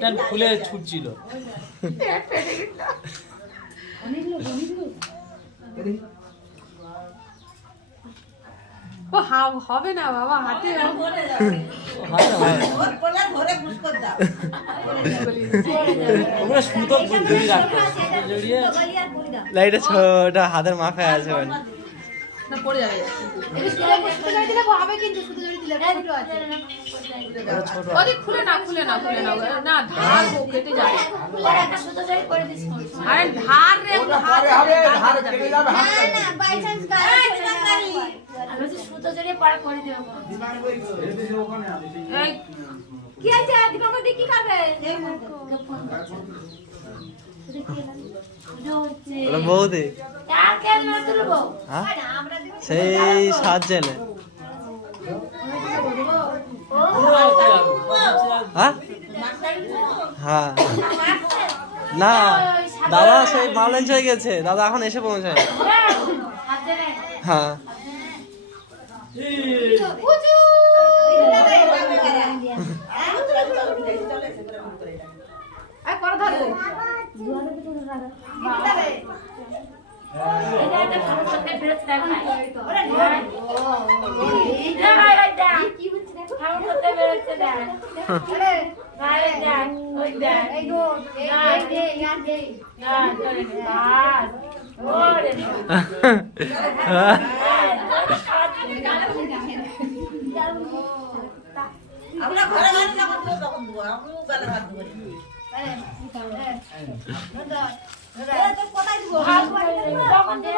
Pant খুলে ছুটছিল। হবে না বাবা, হাতে সুতো জড়িয়ে রাখতে জড়িয়ে লাইটে ছোট হাতের মাথায় আছে পড়ে যাবে। খুলে না খুলে না খুলে না না, ধার কেটে যাবে। আরে ধার রে, ধার কেটে যাবে। সুতো জড়িয়ে পরে করে দেবো। কি আছে দীপঙ্কর দি কি করবে? বৌদি সেই সাত জেলে হ্যাঁ না দাদা সেই মালঞ্চ হয়ে গেছে, দাদা এখন এসে পৌঁছায়। হ্যাঁ আমরা ঘরে ঘরে না করতে তখন দেবো, আমরাও গালে হাত দেবো। তো কোথায় দিব? তখন দিব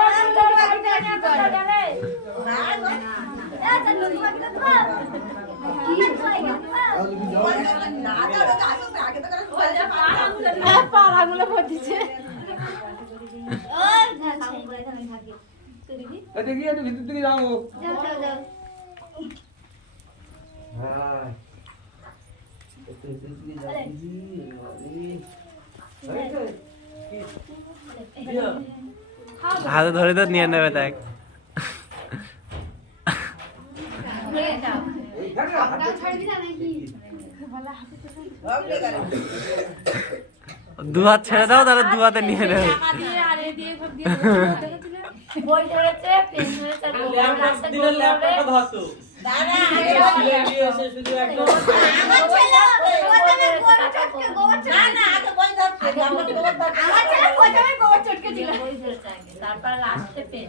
পাড়াগুলো পড়ছে। দেখি একটু ভিতর দিকে যাবো। হাতে ধরে তো নিয়ে নেবে দেখ। দু হাত ছেড়ে দাও, তাহলে দু হাতে নিয়ে নেবে। বই ধরেছে, পেন ধরেছে, ল্যাপটপটা ধরতো। তারপর লাস্টে পেন।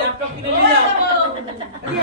ল্যাপটপ কিনে নিয়ে যাও।